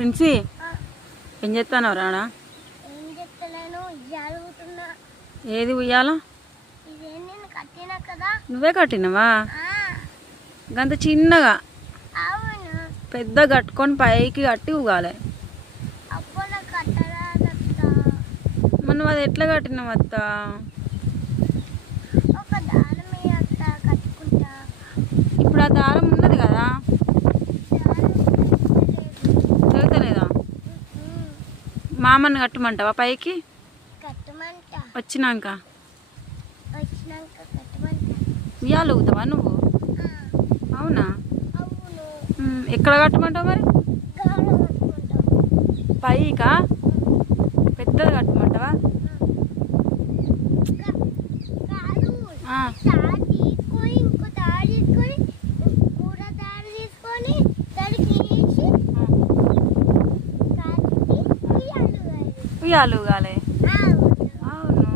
Princi ఏం చేస్తాను రాడా? ఏది ఉయ్యాలా? నువ్వే కట్టినవా? గంత చిన్నగా పెద్ద కట్టుకొని పైకి కట్టి ఊగాలి. మనం అది ఎట్లా కట్టినావు అత్త? ఇప్పుడు ఆ దారం ఉన్నది కదా, తెలుతలేదా? మామని కట్టమంటావా పైకి వచ్చినాక? ఉయ్యాలు ఊగుతావా నువ్వు? అవునా? ఎక్కడ కట్టమంటావు మరి? పైకా పెద్దది కట్టమంటావా? ఉయ్యాలు ఊగాలి. అవును.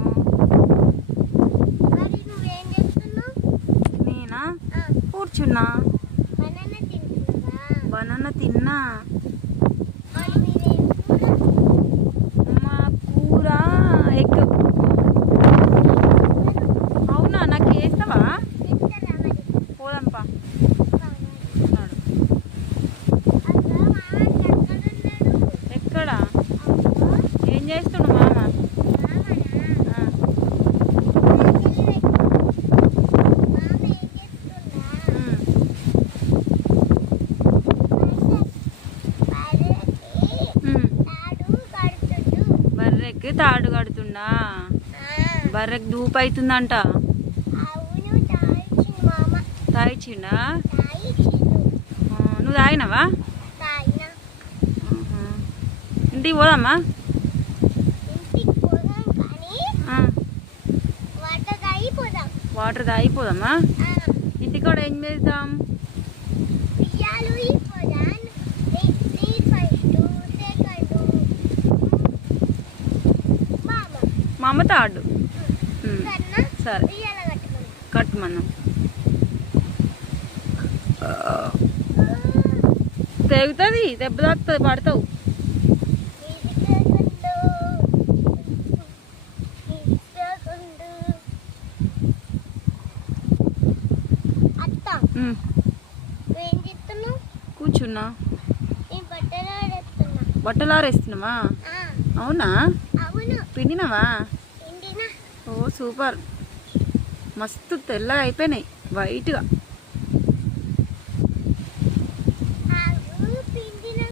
నేనా కూర్చున్నా. బనానా తిన్నా. మా కూర ఎగ్. అవునా? నాకు వేస్తావా? పోదాంపా. ఎక్కడ? ఏం చేస్తుండు మామ? బర్రెకి తాడు కడుతుండా? బర్రెకి దూపు అవుతుందంట. తాగిచ్చిండా? నువ్వు తాగినవా? ఇంటికి పోదామా? వాటర్ తాగిపోదామా? ఇంటికి కూడా ఏం చేద్దాం? మా అమ్మ తాడు. సరే కట్టుమన్నాం. తెగుతుంది, దెబ్బ తాకుతుంది, పడతావు. కూర్చున్నా. బట్టలు ఆరేస్తున్నావా? అవునా? పిండినవా? ఓ సూపర్, మస్తు తెల్లగా అయిపోయినాయి వైట్గా.